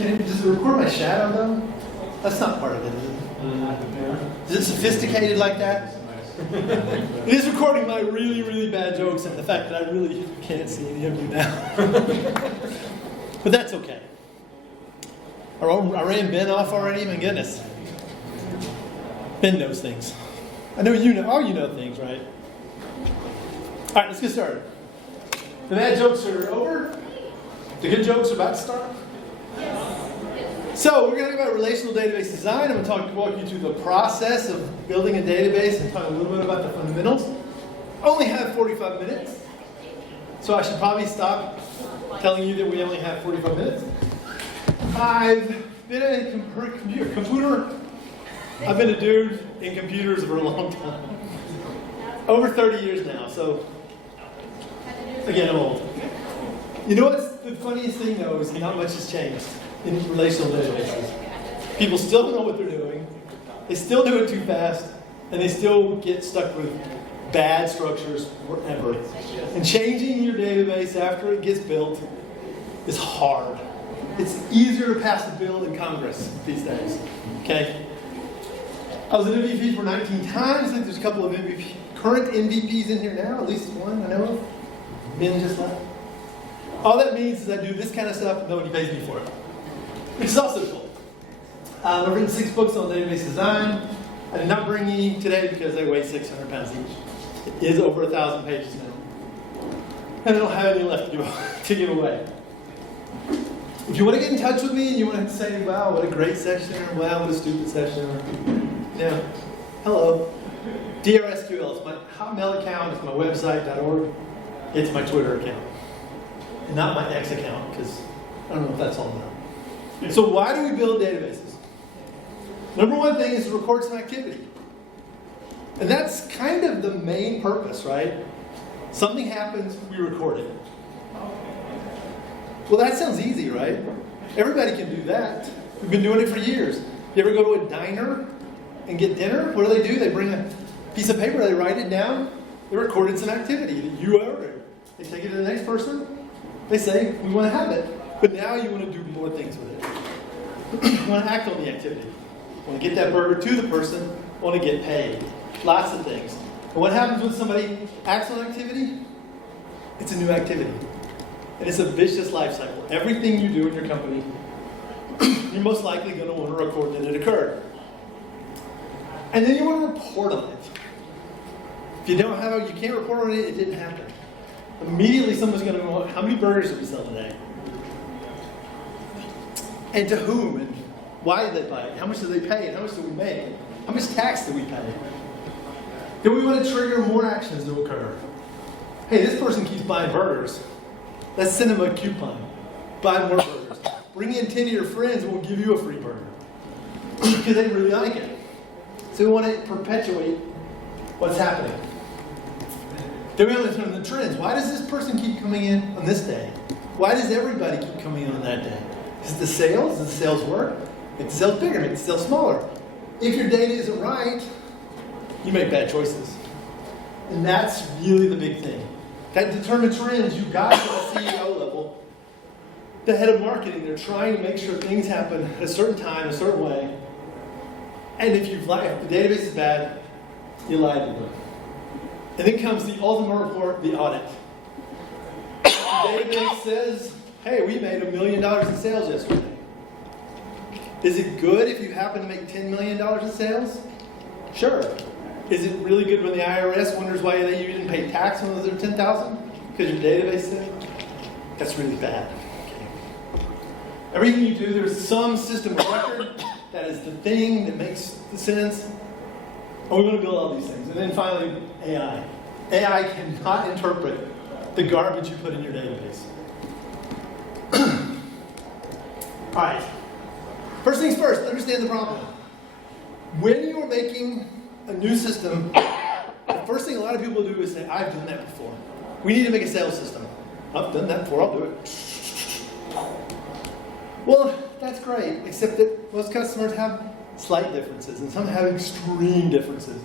Does it record my shadow though? That's not part of it, is it? Is it sophisticated like that? It is recording my really, really bad jokes and the fact that I really can't see any of you now. But that's okay. I ran Ben off already, my goodness. Ben knows things. I know you know, all you know things, right? All right, let's get started. The bad jokes are over. The good jokes are about to start. So we're going to talk about relational database design. I'm going to walk you through the process of building a database and talk a little bit about the fundamentals. I only have 45 minutes, so I should probably stop telling you that we only have 45 minutes. I've been a computer. I've been a dude in computers for a long time. Over 30 years now, so again, I'm old. You know what's the funniest thing though is not much has changed in relational databases. People still don't know what they're doing. They still do it too fast, and they still get stuck with bad structures forever. And changing your database after it gets built is hard. It's easier to pass a bill in Congress these days. Okay? I was an MVP for 19 times. I think there's a couple of current MVPs in here now, at least one I know of. Ben just left. All that means is I do this kind of stuff and nobody pays me for it. Which is also cool. I've written 6 books on database design. I did not bring any today because they weigh 600 pounds each. It is over 1,000 pages now. And I don't have any left to give away. If you want to get in touch with me and you want to say, wow, what a great session, or wow, what a stupid session, or, hello. DRSQL is my Hotmail account, it's my website.org, it's my Twitter account. And not my X account, because I don't know if that's all about. So why do we build databases? Number one thing is to record some activity. And that's kind of the main purpose, right? Something happens, we record it. Well, that sounds easy, right? Everybody can do that. We've been doing it for years. You ever go to a diner and get dinner? What do? They bring a piece of paper, they write it down, they recorded some activity that you ordered. They take it to the next person, they say, we want to have it. But now you want to do more things with it. You want to act on the activity. You want to get that burger to the person, you want to get paid. Lots of things. And what happens when somebody acts on activity? It's a new activity. And it's a vicious life cycle. Everything you do in your company, you're most likely going to want to record that it occurred. And then you want to report on it. If you don't have it, you can't report on it, it didn't happen. Immediately someone's going to go, how many burgers did we sell today? And to whom? And why did they buy it? How much did they pay? And how much did we make? How much tax did we pay? Then we want to trigger more actions to occur. Hey, this person keeps buying burgers. Let's send them a coupon. Buy more burgers. Bring in 10 of your friends and we'll give you a free burger. Because they really like it. So we want to perpetuate what's happening. Then we want to turn the trends. Why does this person keep coming in on this day? Why does everybody keep coming in on that day? Is it the sales? Does the sales work? Make the sales bigger, make the sales smaller. If your data isn't right, you make bad choices. And that's really the big thing. That determines trends. You've got to at the CEO level, the head of marketing, they're trying to make sure things happen at a certain time, a certain way. And if you've lied, if the database is bad, you lied to them. And then comes the ultimate report, the audit. The database says, hey, we made $1 million in sales yesterday. Is it good if you happen to make $10 million in sales? Sure. Is it really good when the IRS wonders why you didn't pay tax on those other $10,000? Because your database said? That's really bad. Okay. Everything you do, there's some system of record that is the thing that makes the sense. And we want to build all these things. And then finally, AI. AI cannot interpret the garbage you put in your database. All right. First things first, understand the problem. When you are making a new system, the first thing a lot of people do is say, I've done that before. We need to make a sales system. I've done that before, I'll do it. Well, that's great, except that most customers have slight differences, and some have extreme differences.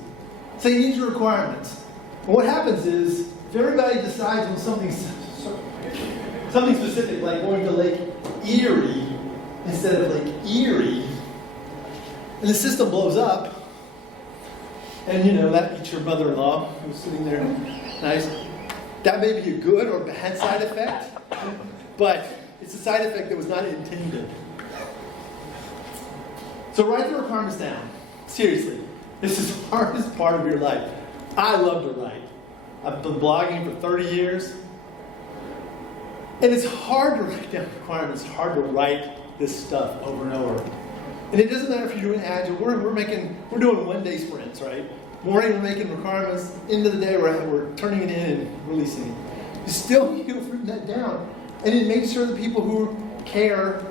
So you need your requirements. And what happens is, if everybody decides on something specific, like going to Lake Erie, instead of Lake Erie, and the system blows up, and that eats your mother-in-law who's sitting there, nice. That may be a good or bad side effect, but it's a side effect that was not intended. So write the requirements down. Seriously, this is the hardest part of your life. I love to write. I've been blogging for 30 years. And it's hard to write down requirements. It's hard to write this stuff over and over. And it doesn't matter if you're doing Agile. We're doing one-day sprints, right? Morning we're making requirements. End of the day we're turning it in and releasing it. You still need to have written that down. And then make sure the people who care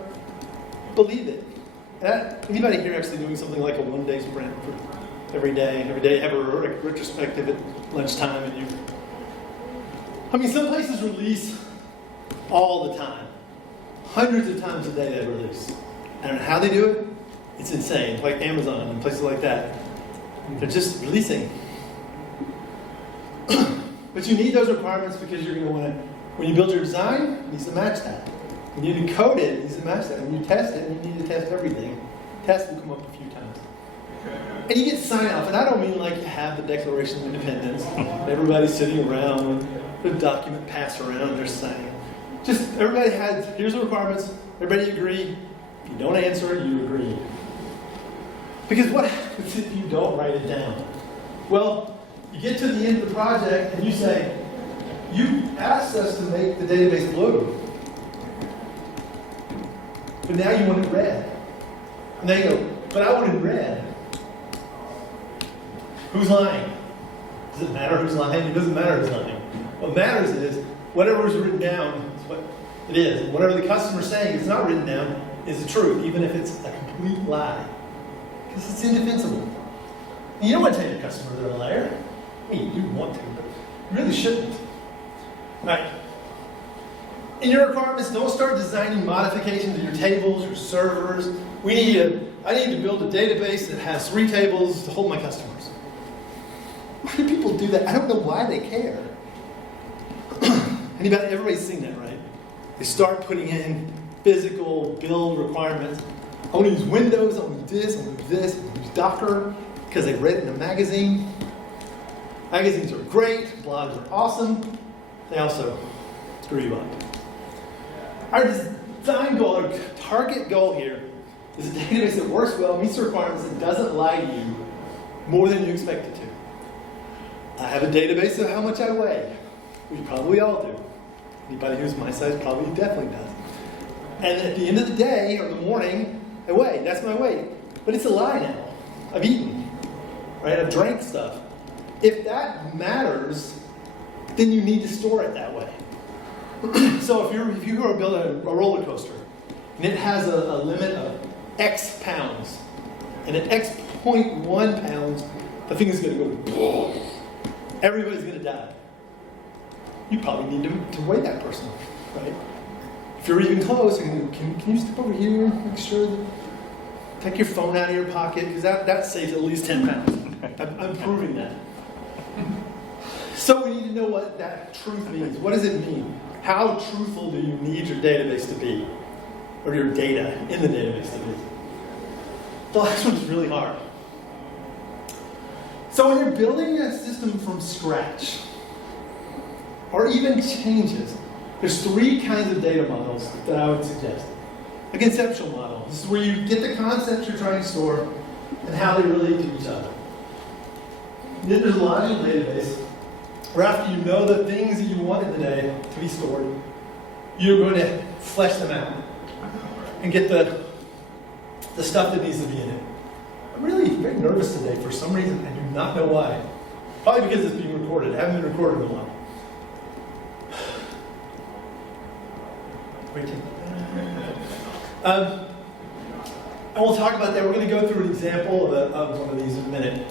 believe it. Anybody here actually doing something like a one-day sprint for every day have a retrospective at lunchtime, and some places release all the time. Hundreds of times a day they release. I don't know how they do it. It's insane. Like Amazon and places like that. They're just releasing. But you need those requirements because you're going to want to, when you build your design, it needs to match that. When you code it, it needs to match that. When you test it, you need to test everything. Tests will come up a few times. And you get sign off, and I don't mean like you have the Declaration of Independence. Everybody's sitting around with the document passed around and they're signing. Just everybody has, here's the requirements, everybody agree. If you don't answer it, you agree. Because what happens if you don't write it down? Well, you get to the end of the project and you say, you asked us to make the database blue. But now you want it red. And they go, but I want it red. Who's lying? Does it matter who's lying? It doesn't matter who's lying. What matters is whatever is written down is what it is. And whatever the customer's saying is not written down is the truth, even if it's a complete lie. Because it's indefensible. And you don't want to tell your customer they're a liar. I mean, you want to, but you really shouldn't. Right. In your requirements, don't start designing modifications to your tables, your servers. I need to build a database that has 3 tables to hold my customers. Why do people do that? I don't know why they care. Everybody's seen that, right? They start putting in physical build requirements. I want to use Windows, I want to use this, I want to use this, I want to use Docker, because they read it in a magazine. Magazines are great, blogs are awesome. They also screw you up. Our design goal, our target goal here, is a database that works well, meets the requirements, and doesn't lie to you more than you expect it to. I have a database of how much I weigh. We probably all do. Anybody who's my size probably definitely does. And at the end of the day, or the morning, I weigh. That's my weight. But it's a lie now. I've eaten. Right? I've drank stuff. If that matters, then you need to store it that way. So if you are building a roller coaster, and it has a limit of X pounds, and at X 0.1 pounds, the thing is going to go, everybody's going to die. You probably need to weigh that person, right? If you're even close, can you step over here, make sure that, take your phone out of your pocket, because that saves at least 10 pounds. I'm proving that. So we need to know what that truth means. What does it mean? How truthful do you need your database to be? Or your data in the database to be? The last one is really hard. So when you're building a system from scratch, or even changes, there's 3 kinds of data models that I would suggest. A conceptual model. This is where you get the concepts you're trying to store and how they relate to each other. Then there's a logical database, where after you know the things that you want in the data to be stored, you're going to flesh them out and get the stuff that needs to be in it. I'm really very nervous today for some reason. I do not know why. Probably because it's being recorded. I haven't been recorded in a while. And we'll talk about that. We're going to go through an example of one of these in a minute.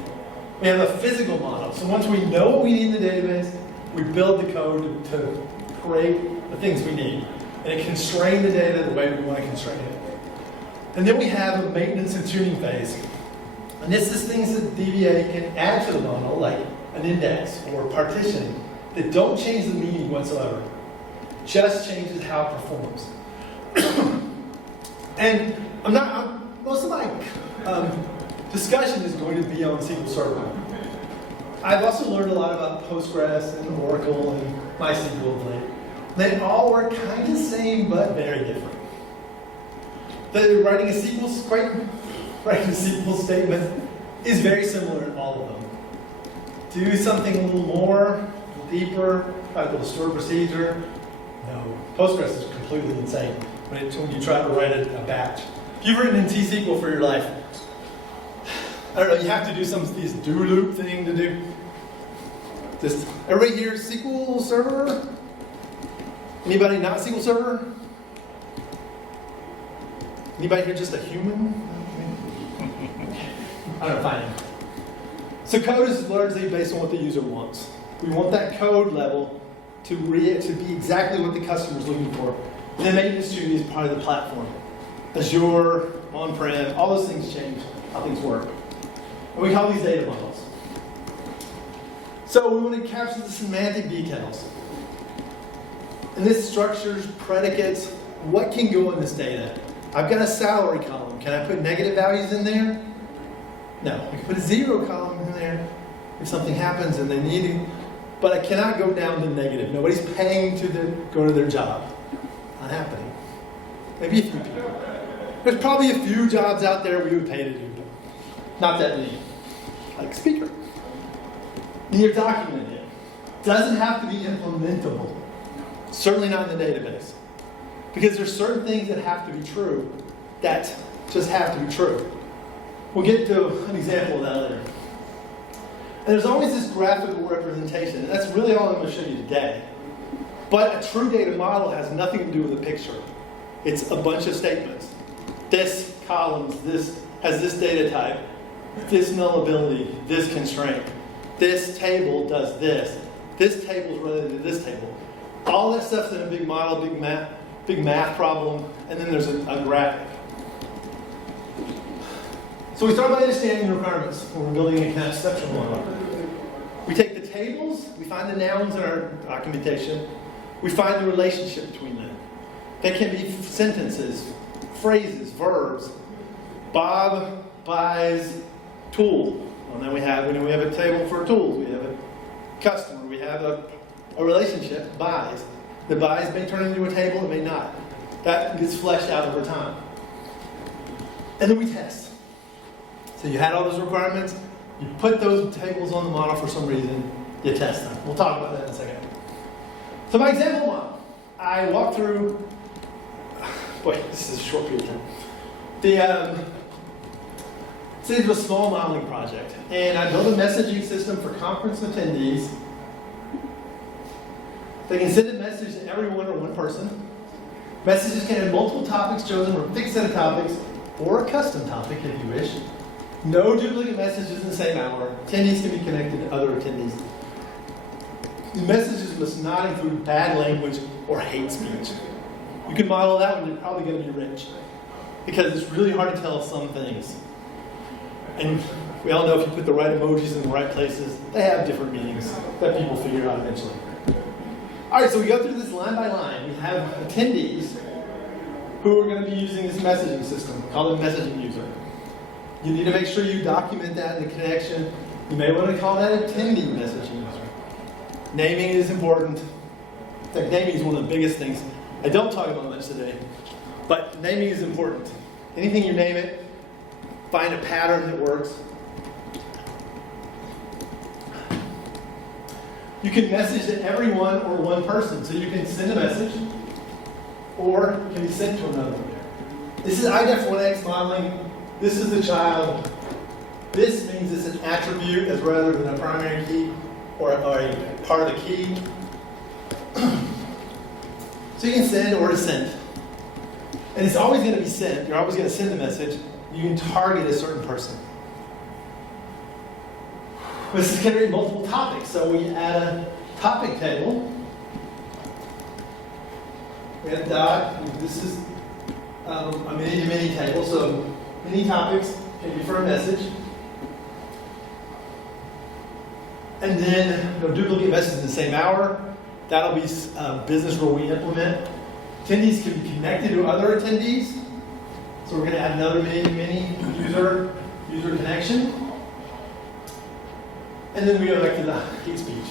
We have a physical model. So once we know what we need in the database, we build the code to create the things we need. And it constrain the data the way we want to constrain it. And then we have a maintenance and tuning phase. And this is things that DBA can add to the model, like an index or partitioning, that don't change the meaning whatsoever. Just changes how it performs. And most of my discussion is going to be on SQL Server. I've also learned a lot about Postgres and Oracle and MySQL of late. They all work kind of the same, but very different. Writing a SQL statement is very similar in all of them. Do something a little more, a little deeper, like a little stored procedure. No, Postgres is completely insane when you try to write a batch. If you've written in T-SQL for your life, I don't know, you have to do some of these do loop thing to do. Just, everybody here SQL Server? Anybody not SQL Server? Anybody here just a human? I don't know, fine. So code is largely based on what the user wants. We want that code level to be exactly what the customer is looking for. And then making it distributed as part of the platform. Azure, on-prem, all those things change how things work. And we call these data models. So we want to capture the semantic details. And this structures, predicates, what can go in this data? I've got a salary column. Can I put negative values in there? No. I can put a 0 column in there if something happens and they need it. But I cannot go down to negative. Nobody's paying to go to their job. Not happening. Maybe a few people. There's probably a few jobs out there we would pay to do, but not that many. Like speaker. You're documenting it. Doesn't have to be implementable. Certainly not in the database. Because there's certain things that have to be true that just have to be true. We'll get to an example of that later. And there's always this graphical representation, and that's really all I'm going to show you today. But a true data model has nothing to do with a picture. It's a bunch of statements. This column has this data type, this nullability, this constraint. This table does this. This table is related to this table. All that stuff's in a big model, big math problem, and then there's a graphic. So we start by understanding the requirements when we're building a conceptual model. We take the tables, we find the nouns in our documentation, we find the relationship between them. They can be sentences, phrases, verbs. Bob buys tool. And then we have a table for tools. We have a customer. We have a relationship, buys. The buys may turn into a table, it may not. That gets fleshed out over time. And then we test. So you had all those requirements, you put those tables on the model for some reason, you test them. We'll talk about that in a second. So my example model, I walked through, boy, this is a short period of time. So it was a small modeling project, and I built a messaging system for conference attendees. They can send a message to everyone or one person. Messages can have multiple topics chosen or a fixed set of topics, or a custom topic if you wish. No duplicate messages in the same hour. Attendees can be connected to other attendees. The messages must not include bad language or hate speech. You can model that when you're probably going to be rich, because it's really hard to tell some things. And we all know if you put the right emojis in the right places, they have different meanings that people figure out eventually. All right, so we go through this line by line. We have attendees who are going to be using this messaging system, called a messaging user. You need to make sure you document that in the connection. You may want to call that attendee messaging user. Naming is important. In fact, naming is one of the biggest things I don't talk about much today, but naming is important. Anything you name it, find a pattern that works. You can message to everyone or one person. So you can send a message, or it can be sent to another. This is IDEF1X modeling. This is the child. This means it's an attribute as rather than a primary key or a part of the key. So you can send or is sent. And it's always going to be sent. You're always going to send a message. You can target a certain person. This is going to be multiple topics. So we add a topic table. We have dot. This is a many table. So many topics can be for a message. And then duplicate messages in the same hour. That'll be a business rule we implement. Attendees can be connected to other attendees. So we're going to add another mini user connection. And then we go back to the hate speech.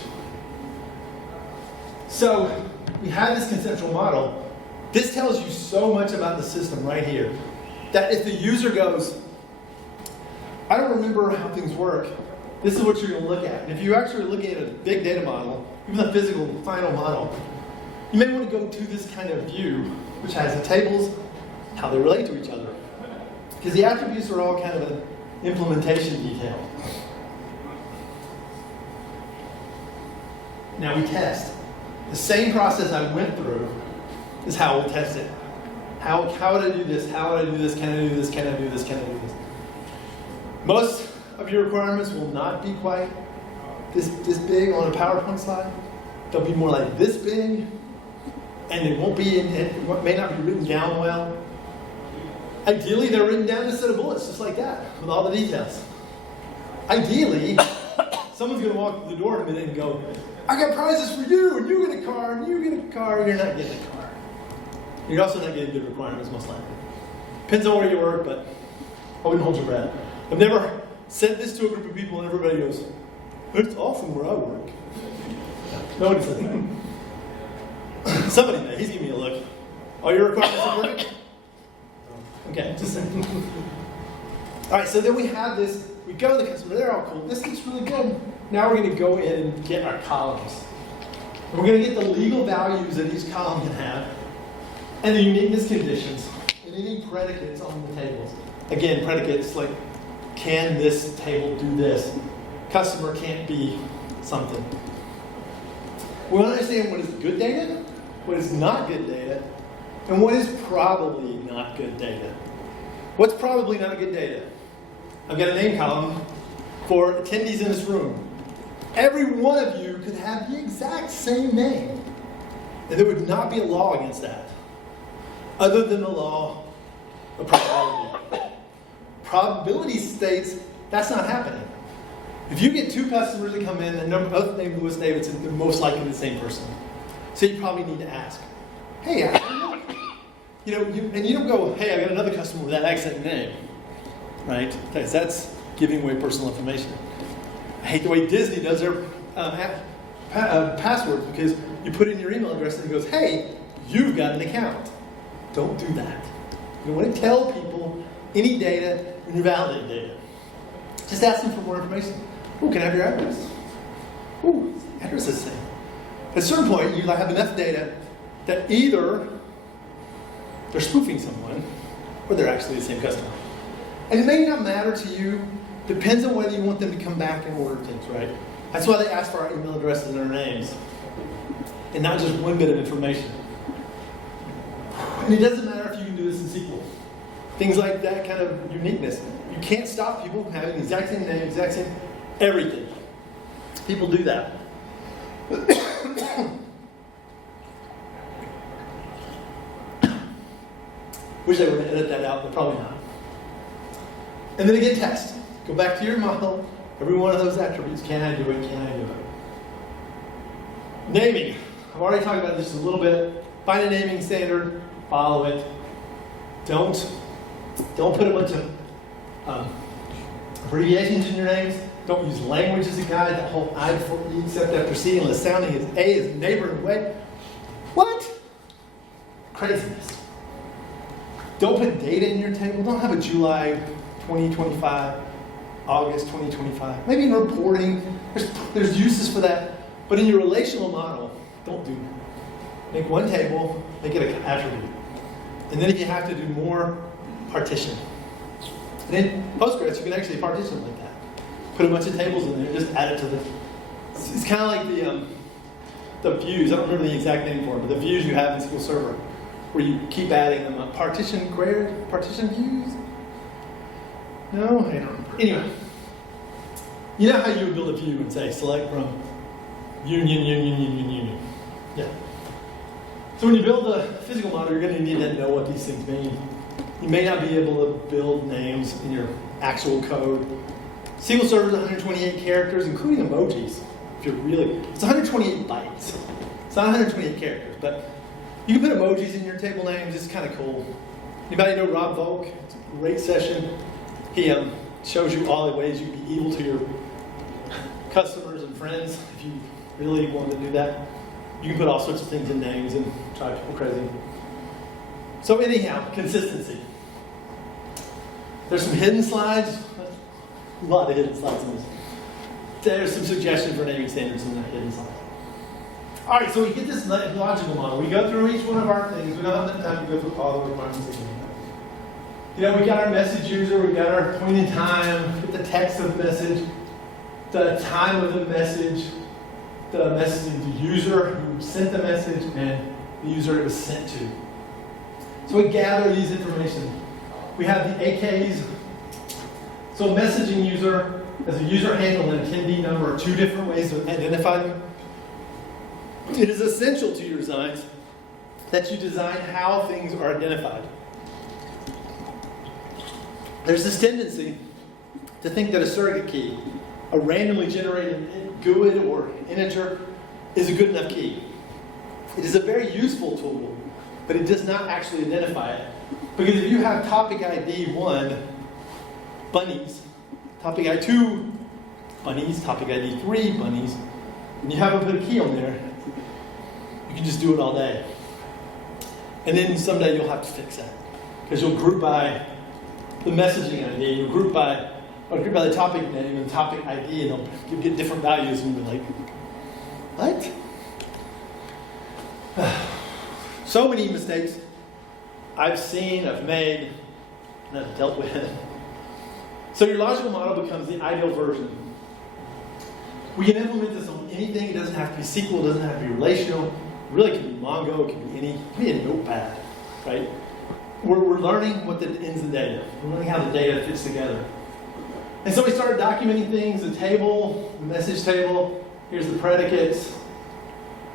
So we have this conceptual model. This tells you so much about the system right here. That if the user goes, I don't remember how things work, this is what you're going to look at. And if you're actually looking at a big data model, even a physical final model, you may want to go to this kind of view, which has the tables, how they relate to each other. Because the attributes are all kind of an implementation detail. Now we test. The same process I went through is how we'll test it. How would I do this? How would I do this? Can I do this? Can I do this? Can I do this? Most of your requirements will not be quite this big on a PowerPoint slide. They'll be more like this big, and it won't be, it may not be written down well. Ideally, they're written down in a set of bullets, just like that, with all the details. Ideally, someone's going to walk through the door in a minute and go, I got prizes for you, and you get a car, and you get a car. You're not getting a car. You're also not getting good requirements, most likely. Depends on where you work, but I wouldn't hold your breath. I've never said this to a group of people, and everybody goes, it's awesome where I work. Nobody says that. Somebody may. He's giving me a look. All your requirements are working? Okay, just saying. All right, so then we have this. We go to the customer. They're all cool. This looks really good. Now we're going to go in and get our columns. And we're going to get the legal values that each column can have, and the uniqueness conditions, and any predicates on the tables. Again, predicates like, can this table do this? Customer can't be something. We want to understand what is good data, what is not good data, and what is probably not good data. What's probably not good data? I've got a name column for attendees in this room. Every one of you could have the exact same name, and there would not be a law against that, other than the law of probability. Probability states that's not happening. If you get two customers that come in and they're both named Lewis Davidson, they're most likely the same person. So you probably need to ask, hey, you don't go, hey, I got another customer with that exact name, right? Because that's giving away personal information. I hate the way Disney does their passwords, because you put in your email address and it goes, hey, you've got an account. Don't do that. You don't want to tell people any data when you're validating data. Just ask them for more information. Oh, can I have your address? Oh, address is the same. At a certain point, you have enough data that either they're spoofing someone or they're actually the same customer. And it may not matter to you. Depends on whether you want them to come back and order things, right? That's why they ask for our email addresses and our names, and not just one bit of information. And it doesn't matter if you can do this in SQL. Things like that kind of uniqueness. You can't stop people from having the exact same name, exact same everything. People do that. Wish they would edit that out, but probably not. And then again, test. Go back to your model. Every one of those attributes. Can I do it? Can I do it? Naming. I've already talked about this just a little bit. Find a naming standard. Follow it. Don't put a bunch of abbreviations in your names. Don't use language as a guide. That whole I before E except after C unless sounding is A is neighbor and way. What? Craziness. Don't put data in your table. Don't have a July 2025, August 2025. Maybe in reporting, there's uses for that. But in your relational model, don't do that. Make one table, make it an attribute. And then if you have to do more, partition. And in Postgres, you can actually partition like that. Put a bunch of tables in there, just add it to the... It's kind of like the views. I don't remember the exact name for it, but the views you have in SQL Server, where you keep adding them up. Partition views? No? I don't remember. Anyway. You know how you would build a view and say, select from union. Yeah. So when you build a physical model, you're going to need to know what these things mean. You may not be able to build names in your actual code. SQL Server is 128 characters, including emojis. If you're really, it's 128 bytes. It's not 128 characters, but you can put emojis in your table names. It's kind of cool. Anybody know Rob Volk? It's a great session. He shows you all the ways you can be evil to your customers and friends if you really want to do that. You can put all sorts of things in names and drive people crazy. So anyhow, consistency. There's some hidden slides. A lot of hidden slides in this. There's some suggestions for naming standards in the hidden slides. All right, so we get this logical model. We go through each one of our things. We don't have enough time to go through all the requirements again. You know, we got our message user, we got our point in time, the text of the message, the time of the message the user who sent the message, and the user it was sent to. So we gather these information. We have the AKs. So messaging user as a user handle and attendee number are two different ways to identify them. It is essential to your designs that you design how things are identified. There's this tendency to think that a surrogate key, a randomly generated GUID or integer, is a good enough key. It is a very useful tool, but it does not actually identify it. Because if you have topic ID 1, bunnies, topic ID 2, bunnies, topic ID 3, bunnies, and you haven't put a key on there, you can just do it all day. And then someday you'll have to fix that. Because you'll group by the messaging ID, you'll group by the topic name and topic ID, and you'll get different values, and you'll be like, what? So many mistakes I've seen, I've made, and I've dealt with. So your logical model becomes the ideal version. We can implement this on anything. It doesn't have to be SQL, it doesn't have to be relational. It really can be Mongo, it can be it can be a notepad, right? We're learning what the ends of the data. We're learning how the data fits together. And so we started documenting things, the table, the message table. Here's the predicates.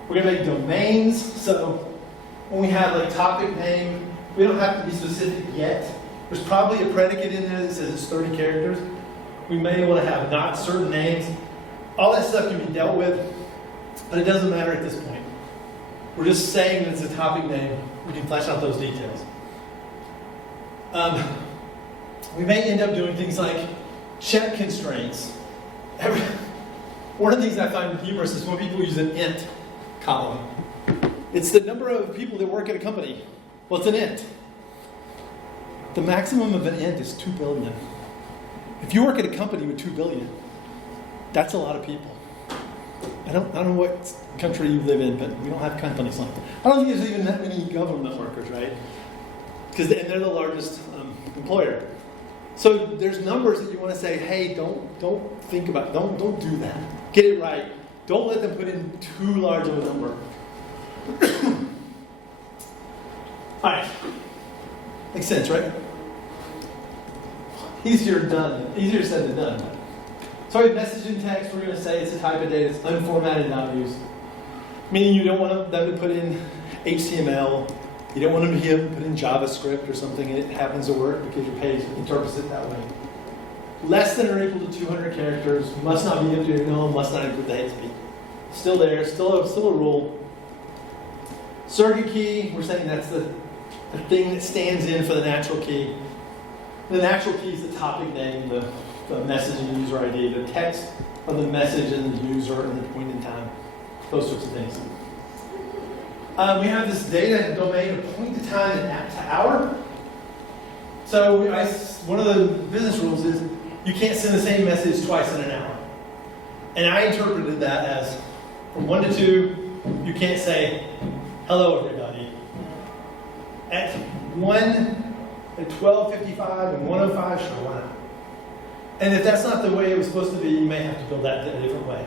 We're going to make domains. So when we have like topic name, we don't have to be specific yet. There's probably a predicate in there that says it's 30 characters. We may want to have not certain names. All that stuff can be dealt with, but it doesn't matter at this point. We're just saying that it's a topic name. We can flesh out those details. We may end up doing things like check constraints. One of the things I find humorous is when people use an int column. It's the number of people that work at a company. Well, it's an int. The maximum of an int is 2 billion. If you work at a company with 2 billion, that's a lot of people. I don't know what country you live in, but we don't have companies like that. I don't think there's even that many government workers, right? Because they're the largest employer. So there's numbers that you want to say, hey, don't think about, don't do that. Get it right. Don't let them put in too large of a number. All right. Makes sense, right? Easier said than done. So we have messaging text. We're going to say it's a type of data. It's unformatted values. Meaning you don't want them to put in HTML. You don't want them to put in JavaScript or something, and it happens to work because your page interprets it that way. Less than or equal to 200 characters. Must not be empty or null. Must not include the hate speech. Still there. Still a rule. Surrogate key. We're saying that's the thing that stands in for the natural key. The natural key is the topic name, the message and user ID, the text of the message and the user and the point in time. Those sorts of things. We have this data domain of point to time and to hour. So one of the business rules is you can't send the same message twice in an hour. And I interpreted that as from 1 to 2, you can't say, hello everybody. At 12:55 and 1:05, sure, why not? And if that's not the way it was supposed to be, you may have to build that a different way.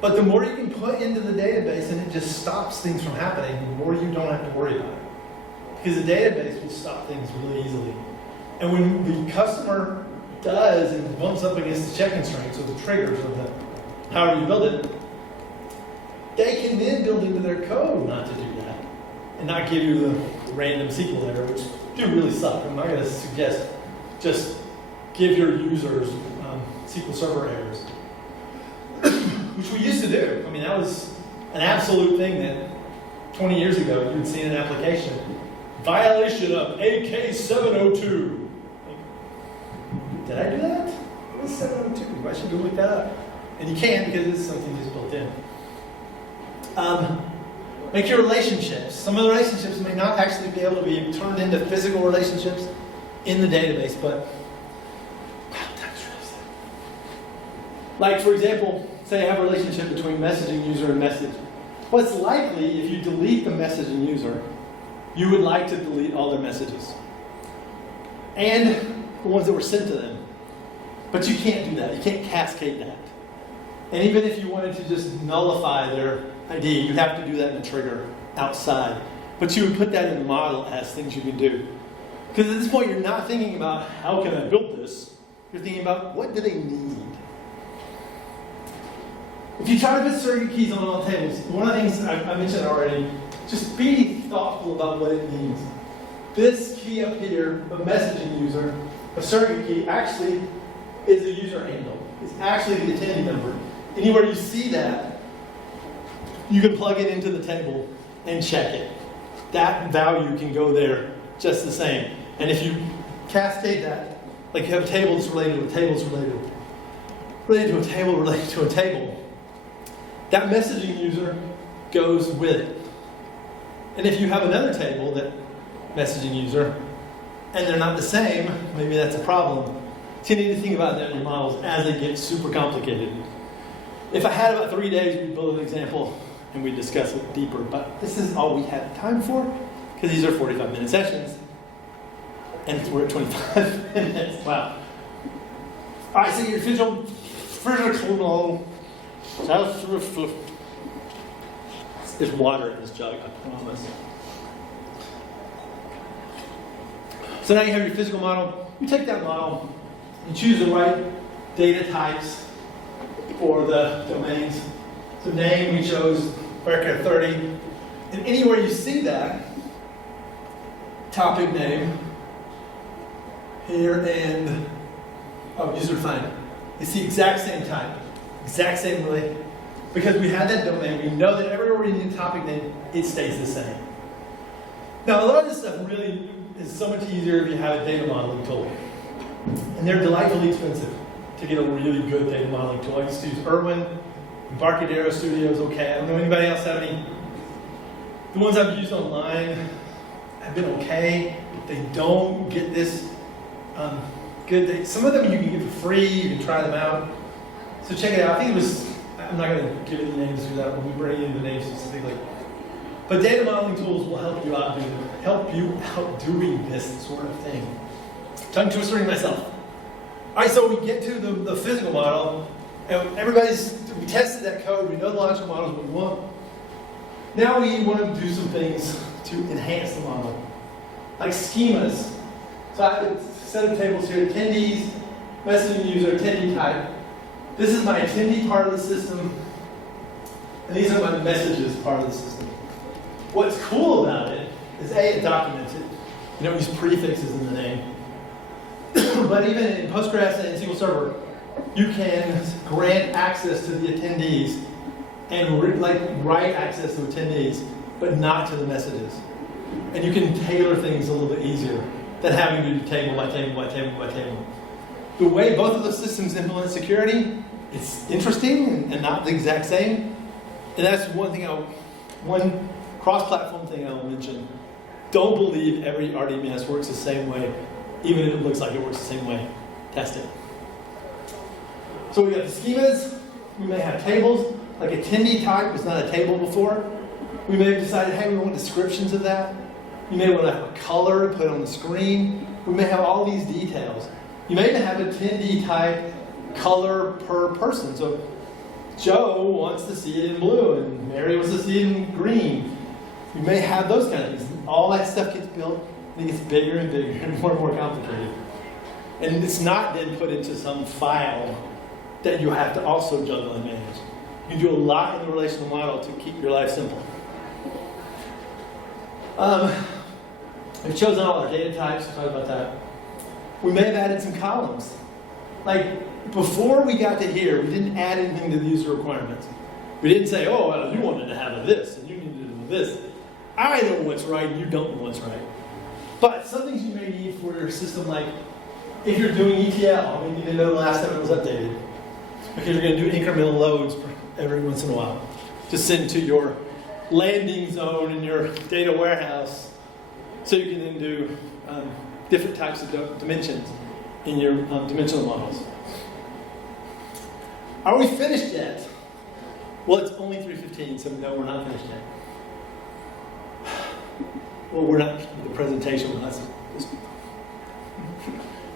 But the more you can put into the database and it just stops things from happening, the more you don't have to worry about it. Because the database will stop things really easily. And when the customer does and bumps up against the check constraints or the triggers or the however you build it, they can then build into their code not to do that and not give you the random SQL error, which do really suck. I'm not going to suggest just give your users SQL Server errors, which we used to do. I mean, that was an absolute thing that 20 years ago you would see in an application. violation of AK 702. Did I do that? What is 702? I should go look that up. And you can't because it's something that's built in. Make your relationships. Some of the relationships may not actually be able to be turned into physical relationships in the database, but wow, time's really slow. Like, for example, say I have a relationship between messaging user and message. What's likely, if you delete the messaging user, you would like to delete all their messages and the ones that were sent to them. But you can't do that. You can't cascade that. And even if you wanted to just nullify their ID, you'd have to do that in a trigger outside. But you would put that in the model as things you can do. Because at this point, you're not thinking about how can I build this. You're thinking about what do they need. If you try to put surrogate keys on all tables, one of the things I mentioned already, just be thoughtful about what it means. This key up here, a messaging user, a surrogate key, actually is a user handle. It's actually the attendee number. Anywhere you see that, you can plug it into the table and check it. That value can go there just the same. And if you cascade that, like you have a table that's related to a table that's related to a table related to a table, that messaging user goes with it. And if you have another table, that messaging user, and they're not the same, maybe that's a problem. So you need to think about that in your models as they get super complicated. If I had about 3 days, we'd build an example and we'd discuss it deeper. But this is all we had time for, because these are 45-minute sessions. And we're at 25 minutes. Wow. All right, so your physical. There's water in this jug, I promise. So now you have your physical model. You take that model, you choose the right data types for the domains. So name, we chose record 30. And anywhere you see that, topic name, here and user defined. It's the exact same type, exact same relate. Because we had that domain, we know that everywhere we need a topic name, it stays the same. Now, a lot of this stuff really is so much easier if you have a data modeling tool. And they're delightfully expensive to get a really good data modeling tool. I used to use Irwin, Embarcadero Studio is okay. I don't know anybody else have any. The ones I've used online have been okay. They don't get this good. Some of them you can get for free, you can try them out. So check it out. I think it was, I'm not going to give you the names for that when we bring in the names specifically. But data modeling tools will help you out doing this sort of thing. Tongue twistering myself. All right, so we get to the physical model, and we tested that code, we know the logical models we want. Now we want to do some things to enhance the model, like schemas. So I have a set of tables here, attendees, messaging user, attendee type. This is my attendee part of the system, and these are my messages part of the system. What's cool about it is it documents it. You don't use prefixes in the name. But even in Postgres and SQL Server, you can grant access to the attendees and write access to attendees, but not to the messages. And you can tailor things a little bit easier than having to do table by table by table by table. The way both of those systems implement security, it's interesting and not the exact same. And that's one cross-platform thing I will mention. Don't believe every RDBMS works the same way, even if it looks like it works the same way. Test it. So we got the schemas. We may have tables. Like attendee type was not a table before. We may have decided, hey, we want descriptions of that. You may want to have a color put on the screen. We may have all these details. You may even have attendee type color per person. So Joe wants to see it in blue, and Mary wants to see it in green. You may have those kind of things. All that stuff gets built, and it gets bigger and bigger and more complicated. And it's not then put into some file that you have to also juggle and manage. You can do a lot in the relational model to keep your life simple. We've chosen all our data types, we'll talk about that. We may have added some columns. Like, before we got to here, we didn't add anything to the user requirements. We didn't say, oh, well, you wanted to have a this, and you needed to do this. I know what's right, and you don't know what's right. But some things you may need for your system, like if you're doing ETL, you need to know the last time it was updated. Because you're going to do incremental loads every once in a while to send to your landing zone in your data warehouse, so you can then do different types of dimensions in your dimensional models. Are we finished yet? Well, it's only 3:15, so no, we're not finished yet. Well, we're not the presentation.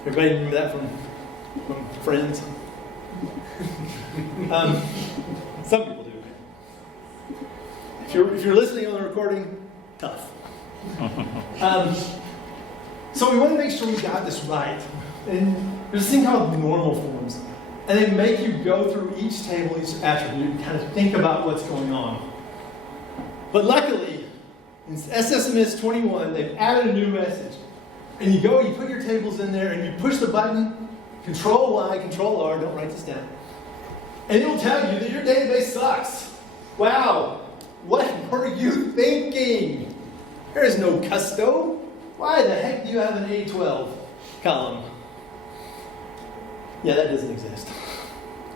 Everybody remember that from Friends? Some people do. If you're listening on the recording, tough. So we want to make sure we got this right. And there's this thing called normal forms. And they make you go through each table, each attribute, and kind of think about what's going on. But luckily, in SSMS 21, they've added a new message. And you go, you put your tables in there, and you push the button, Control Y, Control R, don't write this down. And it'll tell you that your database sucks. Wow, what were you thinking? There is no custo. Why the heck do you have an A12 column? Yeah, that doesn't exist.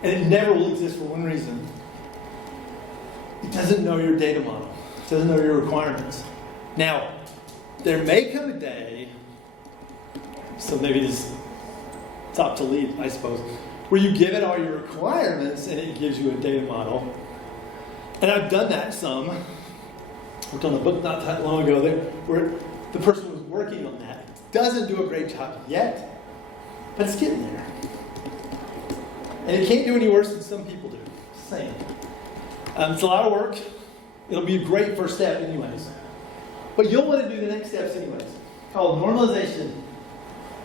And it never will exist for one reason. It doesn't know your data model. It doesn't know your requirements. Now, there may come a day, so maybe this it's obsolete, I suppose, where you give it all your requirements and it gives you a data model. And I've done that some. Worked on a book not that long ago there, where the person was working on that. It doesn't do a great job yet, but it's getting there. And it can't do any worse than some people do. Same. It's a lot of work. It'll be a great first step anyways. But you'll want to do the next steps anyways, called normalization.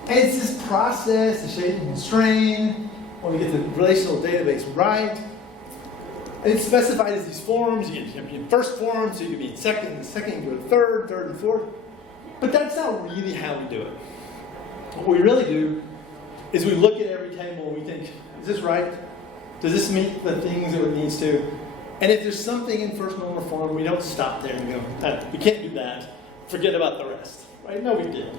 And it's this process, the shape and strain, when we get the relational database right. And it's specified as these forms. You can be in first form, so you can be in second, and second you go to third and fourth. But that's not really how we do it. What we really do is we look at every table and we think, is this right? Does this meet the things that it needs to? And if there's something in first normal form, we don't stop there and go, we can't do that. Forget about the rest. Right? No big deal.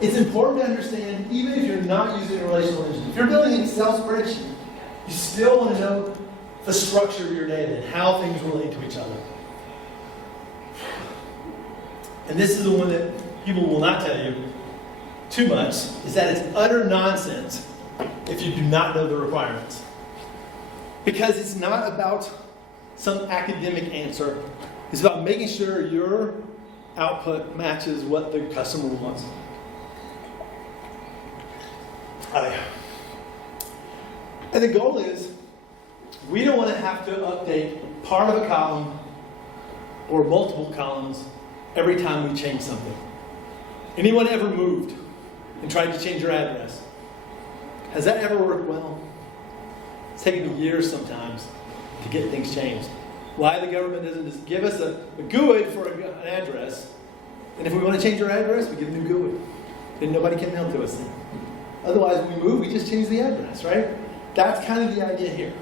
It's important to understand, even if you're not using a relational engine, if you're building an Excel spreadsheet, you still want to know the structure of your data and how things relate to each other. And this is the one that people will not tell you too much, is that it's utter nonsense if you do not know the requirements. Because it's not about some academic answer. It's about making sure your output matches what the customer wants. And the goal is, we don't want to have to update part of a column or multiple columns every time we change something. Anyone ever moved and tried to change your address? Has that ever worked well? It's taken me years sometimes to get things changed. Why the government doesn't just give us a GUID for an address, and if we want to change our address, we get a new GUID. Then nobody can mail to us then. Otherwise, when we move, we just change the address, right? That's kind of the idea here.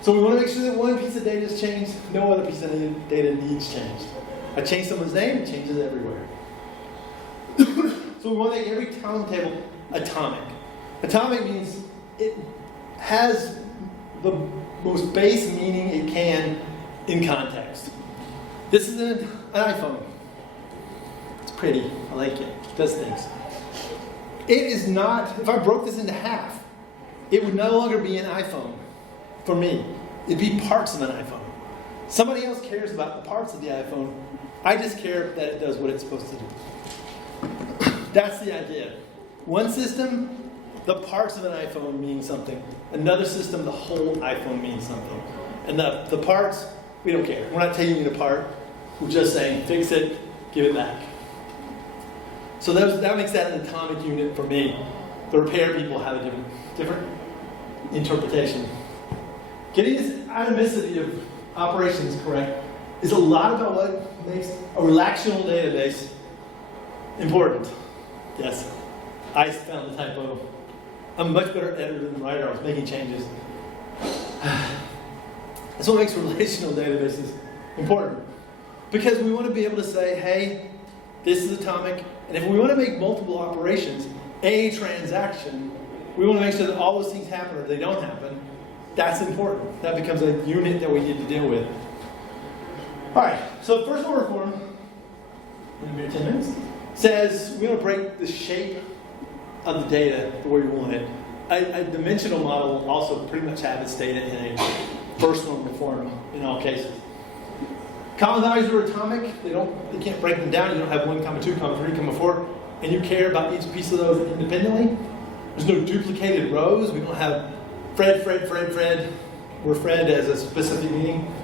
So we want to make sure that one piece of data is changed, no other piece of data needs changed. I change someone's name, it changes everywhere. So we want to make every column table atomic. Atomic means it has the most base meaning it can in context. This is an iPhone. It's pretty. I like it. It does things. It is not, if I broke this into half, it would no longer be an iPhone for me. It'd be parts of an iPhone. Somebody else cares about the parts of the iPhone. I just care that it does what it's supposed to do. That's the idea. One system, the parts of an iPhone mean something. Another system, the whole iPhone means something. And the parts, we don't care. We're not taking it apart. We're just saying, fix it, give it back. So that makes that an atomic unit for me. The repair people have a different interpretation. Getting this atomicity of operations correct is a lot about what makes a relational database important. Yes, I found the typo. I'm a much better editor than writer. I was making changes. That's what makes relational databases important. Because we want to be able to say, hey, this is atomic, and if we want to make multiple operations, a transaction, we want to make sure that all those things happen or they don't happen. That's important. That becomes a unit that we need to deal with. All right, so first order form, in about 10 minutes, says we want to break the shape of the data the way we want it. A dimensional model will also pretty much have its data in a first normal form in all cases. Column values are atomic. You can't break them down. You don't have 1, 2, 3, 4, and you care about each piece of those independently. There's no duplicated rows. We don't have Fred, where Fred has a specific meaning.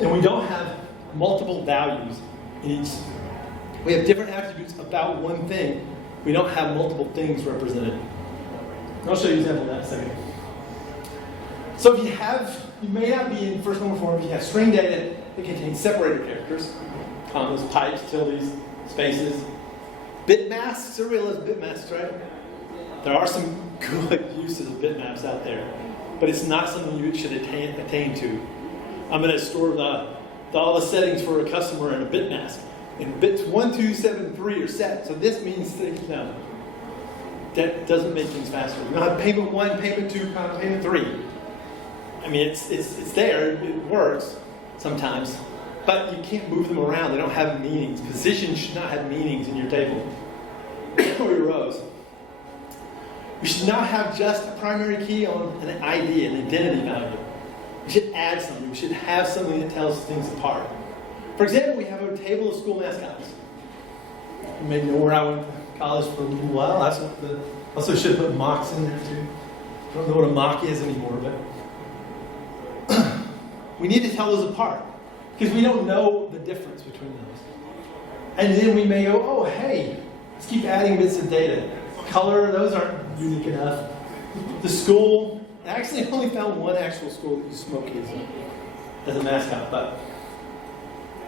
And we don't have multiple values in each. We have different attributes about one thing. We don't have multiple things represented. I'll show you an example of that in a second. So if you may not be in first normal form, if you have string data that contains separator characters, commas, pipes, tildes, spaces. Bit masks, everybody loves bit masks, right? There are some good uses of bitmaps out there, but it's not something you should attain to. I'm going to store all the settings for a customer in a bit mask. And bits 1, 2, 7, 3 are set, so this means things no. That doesn't make things faster. You don't have payment 1, payment 2, payment 3. I mean, it's there, it works sometimes, but you can't move them around. They don't have meanings. Positions should not have meanings in your table or your rows. We should not have just a primary key on an ID, an identity value. We should add something. We should have something that tells things apart. For example, we have a table of school mascots. You may know where I went to college for a little while. I also should have put mocks in there too. I don't know what a mock is anymore, but we need to tell those apart because we don't know the difference between those. And then we may go, oh, hey, let's keep adding bits of data. Color, those aren't unique enough. The school, I actually only found one actual school that used Smokey as a mascot, but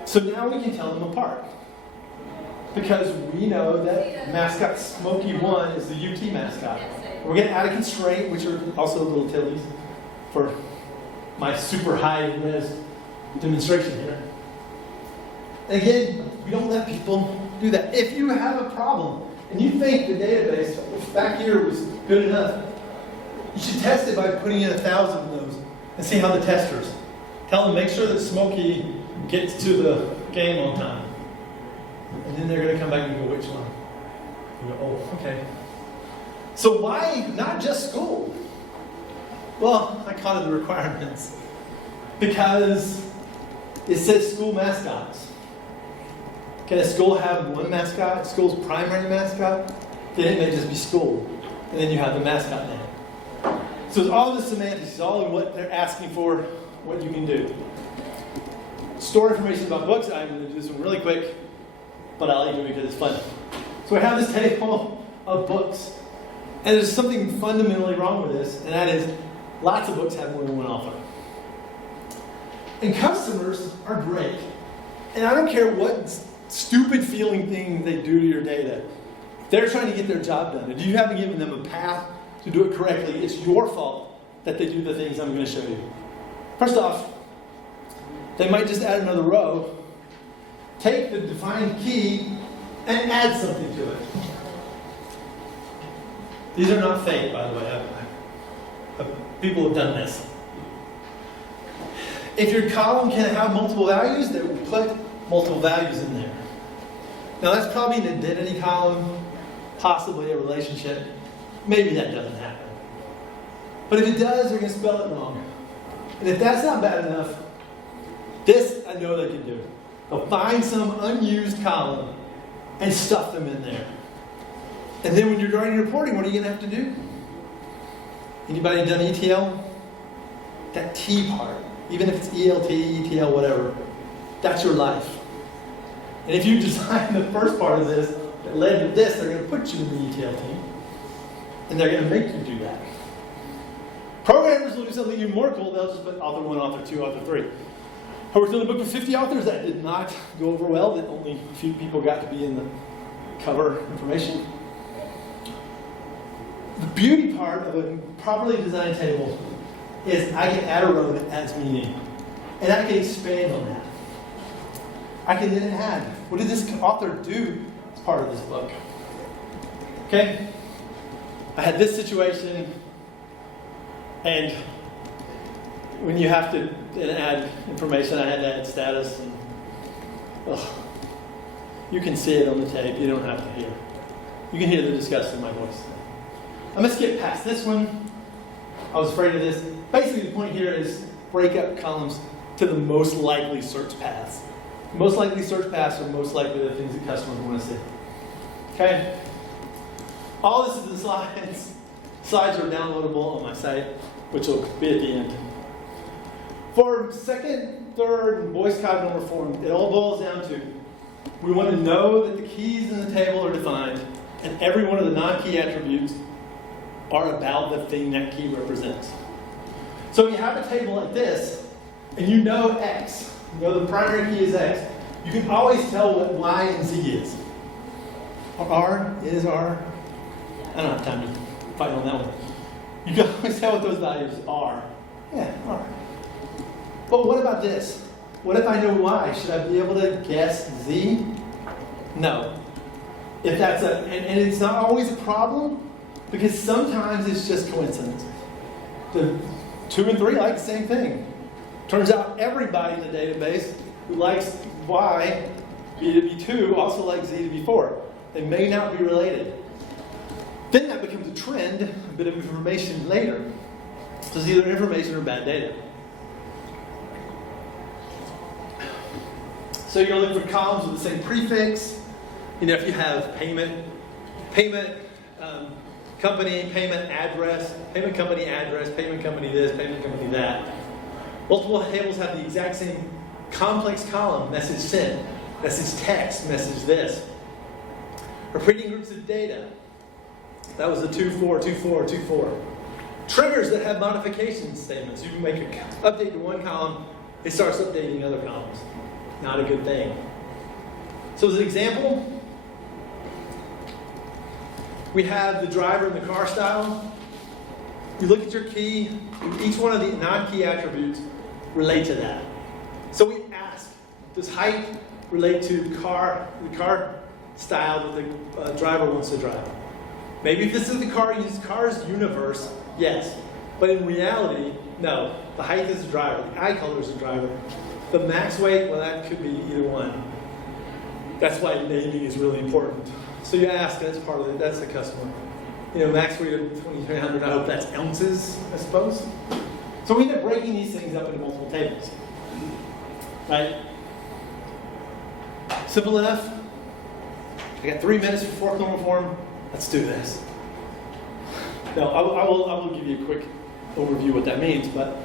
so now we can tell them apart. Because we know that mascot Smokey 1 is the UT mascot. We're going to add a constraint, which are also little tildes, for my super high res demonstration here. And again, we don't let people do that. If you have a problem and you think the database back here was good enough, you should test it by putting in 1,000 of those and see how the testers. Tell them, make sure that Smokey gets to the game on time. And then they're going to come back and go, which one? You go, oh, okay. So why not just school? Well, I call it the requirements. Because it says school mascots. Can a school have one mascot? School's primary mascot? Then it may just be school. And then you have the mascot name. So it's all the semantics, it's all in what they're asking for, what you can do. Store information about books. I'm going to do this one really quick, but I like it because it's fun. So I have this table of books. And there's something fundamentally wrong with this, and that is lots of books have more than one author. And customers are great. And I don't care what stupid feeling thing they do to your data. They're trying to get their job done. If you haven't given them a path to do it correctly, it's your fault that they do the things I'm going to show you. First off, they might just add another row, take the defined key, and add something to it. These are not fake, by the way. People have done this. If your column can have multiple values, they will put multiple values in there. Now that's probably an identity column, possibly a relationship. Maybe that doesn't happen. But if it does, they're going to spell it wrong. And if that's not bad enough, this I know they can do. They'll find some unused column and stuff them in there. And then when you're writing reporting, what are you going to have to do? Anybody done ETL? That T part, even if it's ELT, ETL, whatever, that's your life. And if you design the first part of this that led to this, they're going to put you in the ETL team. And they're going to make you do that. Programmers will do something even more cool. They'll just put author 1, author 2, author 3. I worked on a book with 50 authors. That did not go over well. That only a few people got to be in the cover information. The beauty part of a properly designed table is I can add a row that adds meaning. And I can expand on that. I can then add, what did this author do as part of this book? Okay? I had this situation, and when you have to add information, I had to add status, and you can see it on the tape, you don't have to hear. You can hear the disgust in my voice. I'm going to skip past this one. I was afraid of this. Basically, the point here is break up columns to the most likely search paths. Most likely search paths are most likely the things that customers want to see. Okay? All this is in the slides. Slides are downloadable on my site, which will be at the end. For second, third, and voice cognitive form, it all boils down to we want to know that the keys in the table are defined, and every one of the non-key attributes are about the thing that key represents. So if you have a table like this, and you know X, you know the primary key is X, you can always tell what Y and Z is. R is R. I don't have time to fight on that one. You can always tell what those values are. Yeah, R. But what about this? What if I know Y? Should I be able to guess Z? No. If that's and it's not always a problem, because sometimes it's just coincidence. The 2 and 3 like the same thing. Turns out everybody in the database who likes Y to be 2 also likes Z to be 4. They may not be related. Then that becomes a trend, a bit of information later. So it's either information or bad data. So you're going to look for columns with the same prefix. You know, if you have payment company, payment address, payment company address, payment company this, payment company that. Multiple tables have the exact same complex column, message sent, message text, message this. Repeating groups of data. That was the 2-4, 2-4, 2-4. Triggers that have modification statements. You can make an update to one column, it starts updating other columns. Not a good thing. So as an example, we have the driver and the car style. You look at your key, each one of the non-key attributes relate to that. So we ask, does height relate to the car style that the driver wants to drive? Maybe if this is the car's universe, yes. But in reality, no. The height is the driver, the eye color is the driver. The max weight, well, that could be either one. That's why naming is really important. So you ask, that's part of it, that's the customer. You know, max weight of 2,300, I hope that's ounces, I suppose. So we end up breaking these things up into multiple tables. Right? Simple enough. I got 3 minutes for fourth normal form. Let's do this. Now, I will give you a quick overview of what that means, but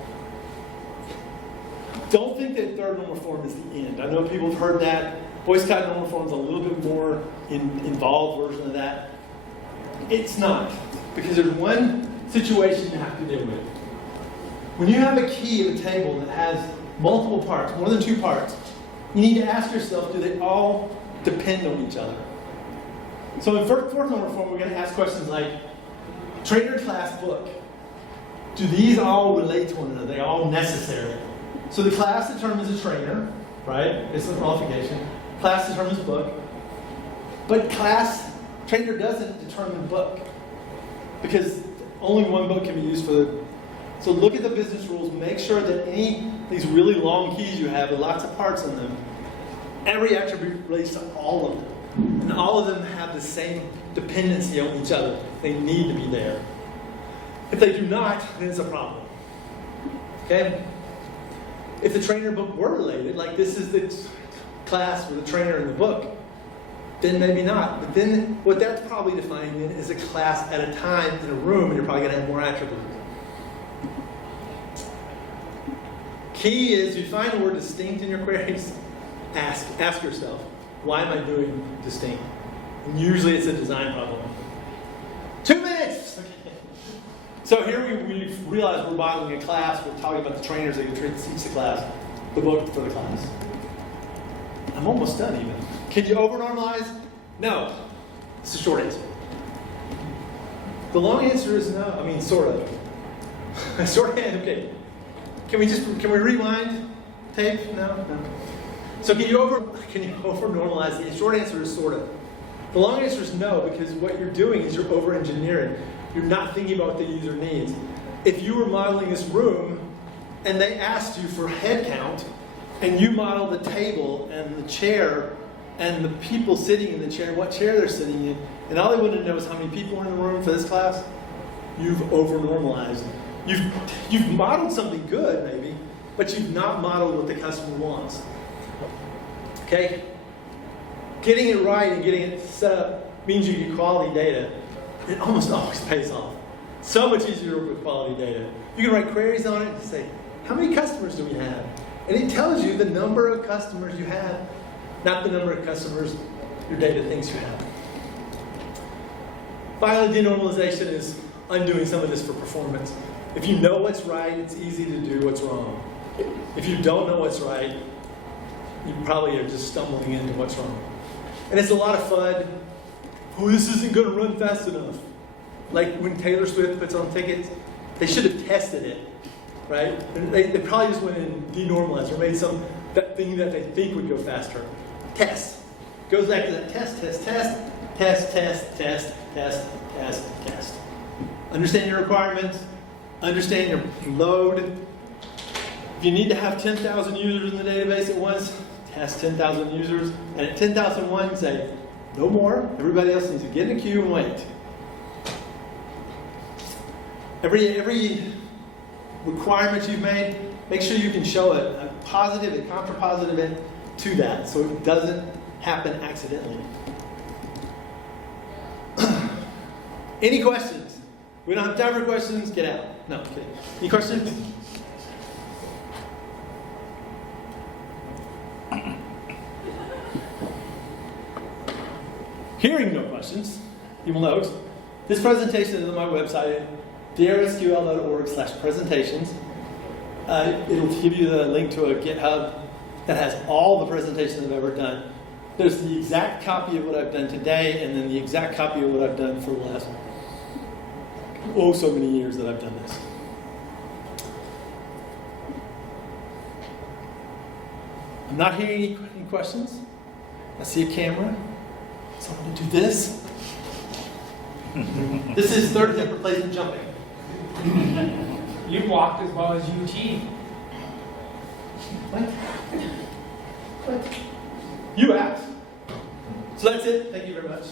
don't think that third normal form is the end. I know people have heard that. Voice cognitive normal form is a little bit more involved version of that. It's not, because there's one situation you have to deal with. When you have a key at a table that has multiple parts, more than 2 parts, you need to ask yourself, do they all depend on each other? So in fourth normal form, we're going to ask questions like, trainer class book. Do these all relate to one another? Are they all necessary? So the class determines a trainer, right? It's a qualification. Class determines book. But trainer doesn't determine book, because only one book can be used for the. So look at the business rules. Make sure that these really long keys you have with lots of parts in them, every attribute relates to all of them. And all of them have the same dependency on each other. They need to be there. If they do not, then it's a problem. Okay? If the trainer book were related, like this is the class with the trainer in the book, then maybe not. But then what that's probably defining then is a class at a time in a room, and you're probably going to have more attributes. Key is, you find the word distinct in your queries, ask yourself, why am I doing distinct? And usually it's a design problem. 2 minutes! Okay. So here we realize we're modeling a class. We're talking about the trainers that can teach the class, the book for the class. I'm almost done even. Can you over-normalize? No. It's the short answer. The long answer is no. I mean, sort of. Short answer, okay. Can we rewind tape? No? So can you over normalize? The short answer is sort of. The long answer is no, because what you're doing is you're over engineering. You're not thinking about what the user needs. If you were modeling this room and they asked you for head count, and you model the table and the chair and the people sitting in the chair, what chair they're sitting in, and all they want to know is how many people are in the room for this class, you've over-normalized. You've modeled something good, maybe, but you've not modeled what the customer wants. Okay? Getting it right and getting it set up means you get quality data. It almost always pays off. So much easier to work with quality data. You can write queries on it and say, how many customers do we have? And it tells you the number of customers you have, not the number of customers your data thinks you have. Finally, denormalization is undoing some of this for performance. If you know what's right, it's easy to do what's wrong. If you don't know what's right, you probably are just stumbling into what's wrong. And it's a lot of fun. Oh, this isn't going to run fast enough. Like when Taylor Swift puts on tickets, they should have tested it, right? And they probably just went and denormalized or made that thing that they think would go faster. Test. Goes back to that test. Understand your requirements. Understand your load. If you need to have 10,000 users in the database at once, test 10,000 users. And at 10,001, say, no more. Everybody else needs to get in a queue and wait. Every requirement you've made, make sure you can show a positive and contrapositive end to that so it doesn't happen accidentally. Any questions? We don't have time for questions. Get out. No, I'm kidding. Any questions? Hearing no questions, you will note this presentation is on my website, drsql.org/presentations. It'll give you the link to a GitHub that has all the presentations I've ever done. There's the exact copy of what I've done today, and then the exact copy of what I've done for the last so many years that I've done this. I'm not hearing any questions. I see a camera. So I'm going to do this. This is third hip replacement jumping. You walked as well as UT. What? You asked. So that's it. Thank you very much.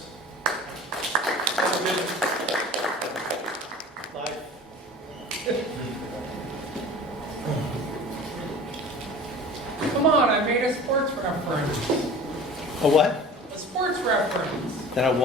Have a good life. Come on, I made a sports reference. A what? A sports reference. That I walked.